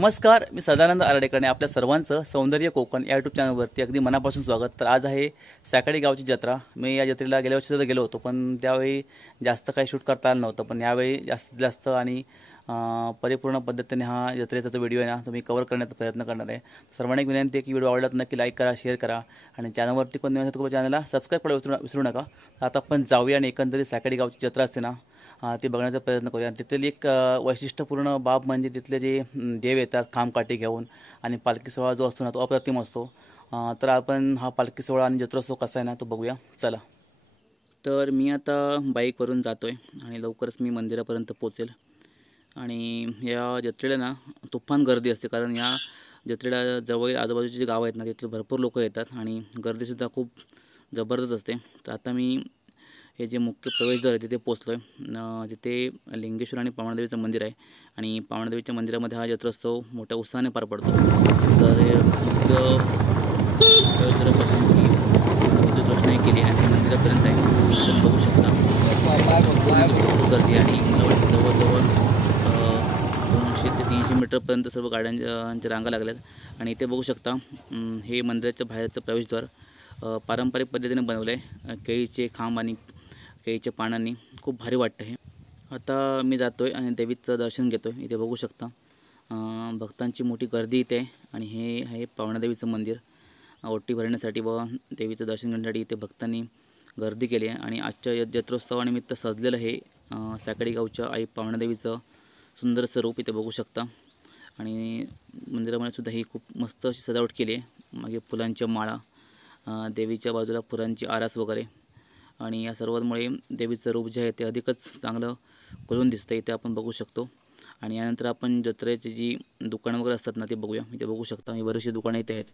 नमस्कार, मी सदानंद आराडेकर आपल्या सर्वांचं सौंदर्य कोकण या यूट्यूब चॅनलवरती अगदी मनापासून स्वागत। तर आज आहे साकडी गावची जत्रा। मी या जत्रेला गेल्या वर्षी सुद्धा गेलो होतो, पण त्यावेळी जास्त काही शूट करता आलं नव्हतं, पण यावेळी जास्तीत जास्त आणि परिपूर्ण पद्धतीने हा जत्रेचा जो व्हिडिओ आहे ना तो मी कव्हर करण्याचा प्रयत्न करणार आहे। सर्वांना एक विनंती आहे की व्हिडिओ आवडला तर नक्की लाईक करा, शेअर करा आणि चॅनलवरती कोण नवीन असेल तर चॅनलला सबस्क्राईब करायला विसरू नका। आता आपण जाऊया आणि एकंदरीत साकडी गावची जत्रा असते ना ते बघण्याचा प्रयत्न करूया। तिथली एक वैशिष्ट्यपूर्ण बाब म्हणजे तिथले जे देव येतात खामकाठी घेऊन आणि पालखी सोहळा जो असतो ना तो अप्रतिम असतो। तर आपण हा पालखी सोहळा आणि जत्रोत्सव कसा आहे ना तो बघूया, चला। तर मी आता बाईकवरून जातो आहे आणि लवकरच मी मंदिरापर्यंत पोहोचेल। आणि या जत्रेला ना तुफान गर्दी असते, कारण या जत्रेला जवळ आजूबाजूचे जे गाव आहेत ना तिथले भरपूर लोक येतात आणि गर्दीसुद्धा खूप जबरदस्त असते। तर आता मी हे जे मुख्य प्रवेशद्वार आहे तिथे पोचलो आहे। तिथे लिंगेश्वर आणि पावणदेवीचं मंदिर आहे आणि पावणदेवीच्या मंदिरामध्ये हा जत्रोत्सव मोठ्या उत्साहाने पार पडतो। तर मुख्य प्रवेशद्वारापासून ही रोषणाई केली आणि मंदिरापर्यंत आहे, तुम्ही बघू शकता गर्दी आणि जवळजवळ 200 ते 300 मीटरपर्यंत सर्व गाड्यांच्या रांगा लागल्यात। आणि इथे बघू शकता हे मंदिराच्या बाहेरचं प्रवेशद्वार पारंपरिक पद्धतीने बनवलं आहे, केळीचे खांब आणि केळीच्या पानांनी। खूप भारी वाटतं हे। आता मी जातो आहे आणि देवीचं दर्शन घेतो आहे। इथे बघू शकता भक्तांची मोठी गर्दी इथे आहे आणि हे आहे पावणदेवीचं मंदिर। ओटी भरण्यासाठी व देवीचं दर्शन घेण्यासाठी इथे भक्तांनी गर्दी केली आहे आणि आजच्या जत्रोत्सवानिमित्त सजलेलं हे साकडी गावच्या आई पावणदेवीचं सुंदरचं रूप इथे बघू शकता। आणि मंदिरामध्ये सुद्धा ही खूप मस्त अशी सजावट केली आहे। मागे फुलांच्या माळा, देवीच्या बाजूला फुलांची आरास वगैरे, आणि या सर्वांमुळे देवीचं रूप जे आहे ते अधिकच चांगलं खुलून दिसतं इथे आपण बघू शकतो। आणि यानंतर आपण जत्रेची जी दुकानं वगैरे असतात ना ते बघूया। इथे बघू शकता ही बरीचशी दुकानं इथे आहेत।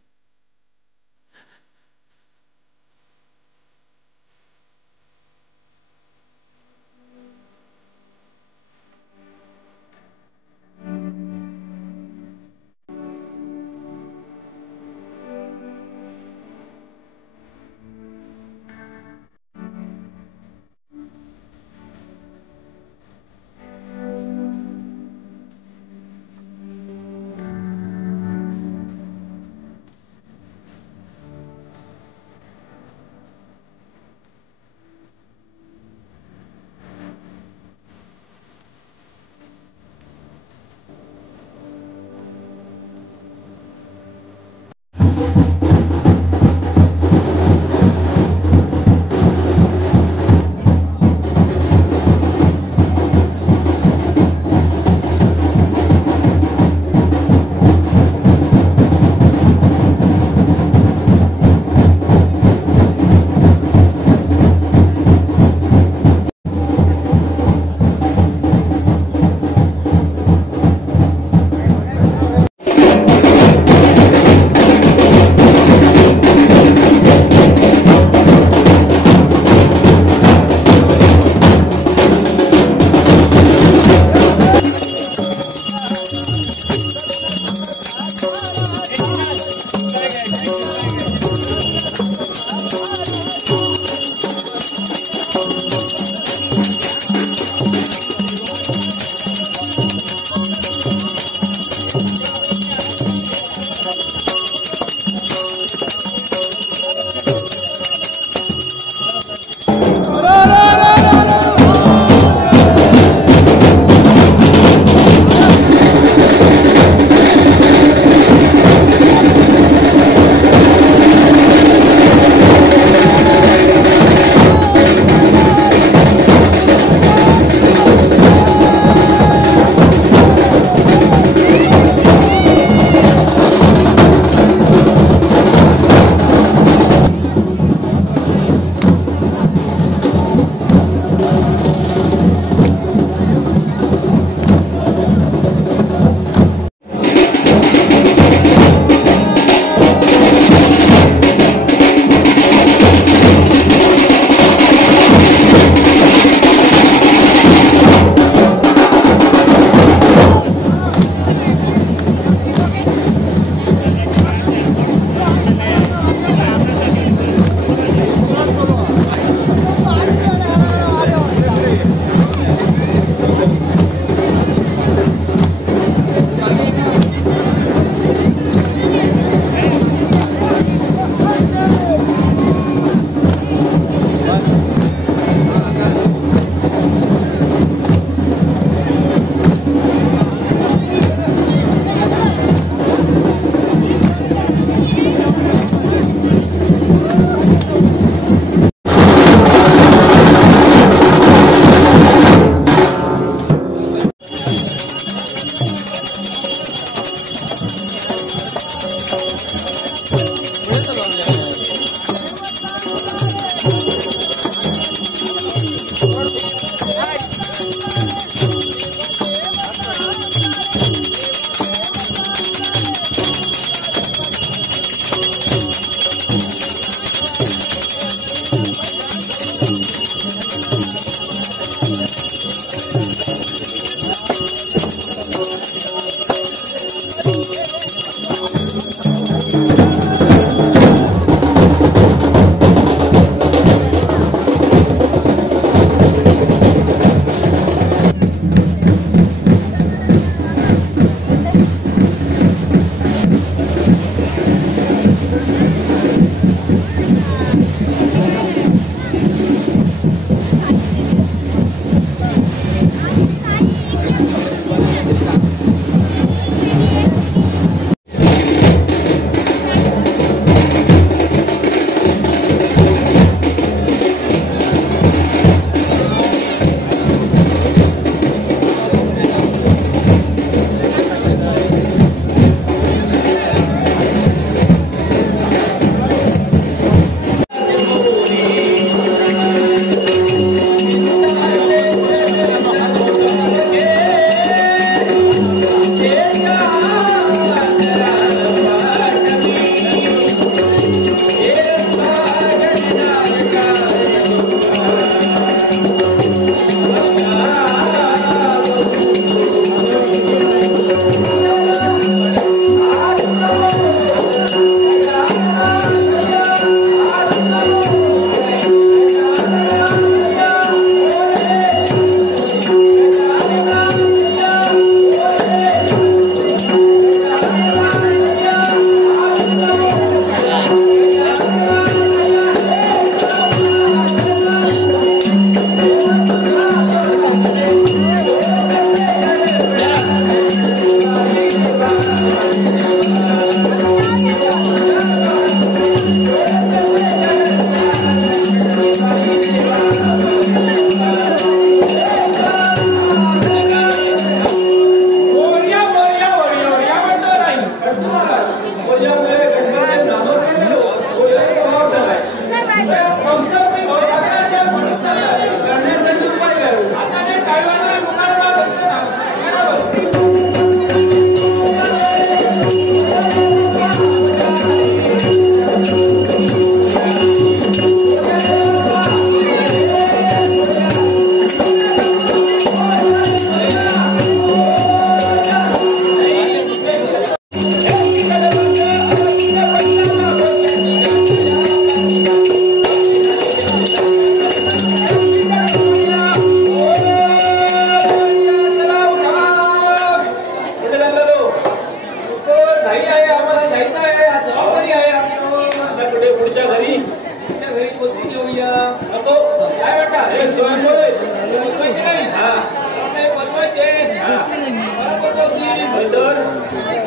नंतर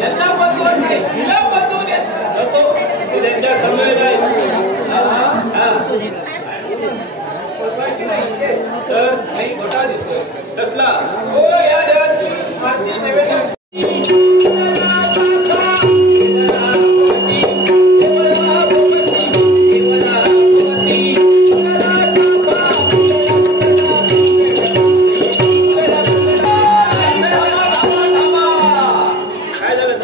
यांना बदलून नाही, तिला बदलून येत नको ते त्यांच्या समय नाही तर काही घोटाळा दिसतोय. कसला हो या देवाची माती नैवेद्य काय झालं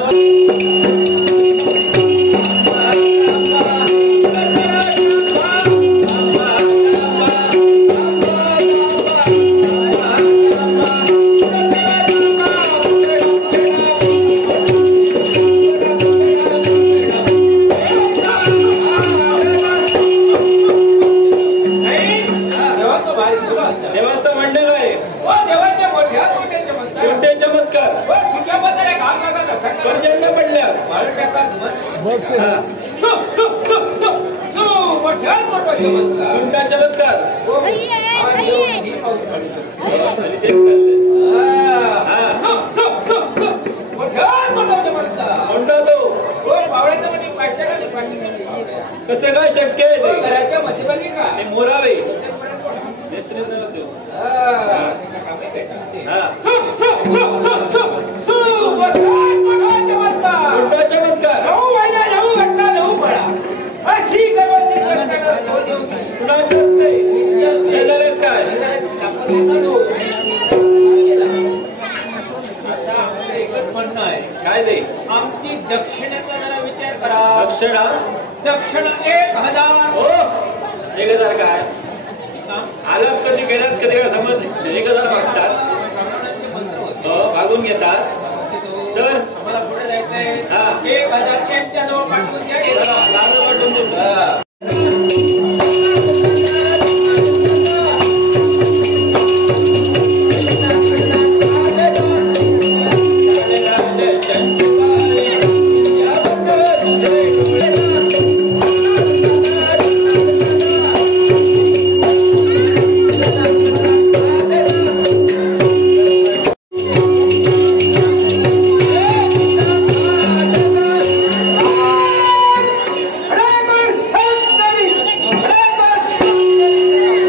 देवाचं भारी गुरु असतं. देवाचं मंडळ आहे हो देवाच्या मोठ्या मोठ्या चमत्कार. कोणते चमत्कार हो सुक्या बंदरे घाम लागत असतात. पर्जन्य पडल्यास बाळकाचा धुमत. हा. सु सु सु सु सु मोठ्या मोठा चमत्कार. कोणता चमत्कार हो. आज देव ही पाऊस पडतो. आणि तेच चाललंय. हा. सु सु सु सु मोठ्या मोठा चमत्कार. कोणता तो हो पावळ्याचं म्हणजे पाठ्याखाली पाठी. कसं काय शक्य आहे हो, ते घराच्या मध्यभागी का ते मोरावे हा सु सु सु सु सु सु मोठ्या मोठा चमत्कार. कोणता चमत्कार नऊ वाजा नऊ घटना नऊ फळा अशी गर्वाची चमत्कार तो देव कुणा करते हे झालेच काय आता आपलं एकच म्हणणं आहे, काय ते आमची दक्षिणेचा जरा विचार करा. दक्षिणा दक्षिण 1000. हो 1000 काय आलात कधी गेलात कधी काय समज 1000 मागतात हो भागून घेतात तर मला पुढे जायचंय. हा. 1000 त्यांच्या जवळ पाठवून द्या. दादा वाटून देतो हा.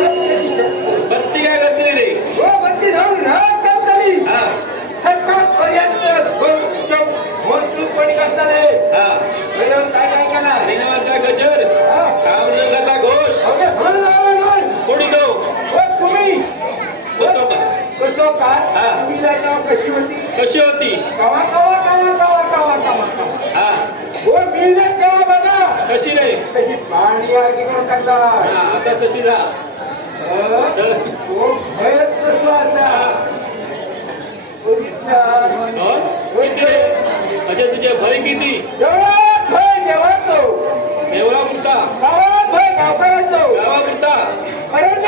बत्ती काय करते रे हो बंदी जाऊन राहत करताली. हा सकाळपर्यंत कोणी करतात रे. हा वेळेवर काय काय करणार. देवाचा गजर हा. कामनगरला घोष ओके, म्हणून आलो ना. कोणी तो हो, तुम्ही होतो का कसं काय हा. तुम्ही जायचं कशी होती कशी होती कवा कवा कवा कवा कवा कवा कवा हा हो मी नाही कवा बघा कशी रे कशी पाणी आगी करून टाकतात. हा आता तशी जा तर हो भयच कसं असा हो? किती रे असे तुझे भय किती जेवढा भय जेवढा तो देवळा पुरता गावात भय गावकऱ्यांचो गावा पुरता परंतु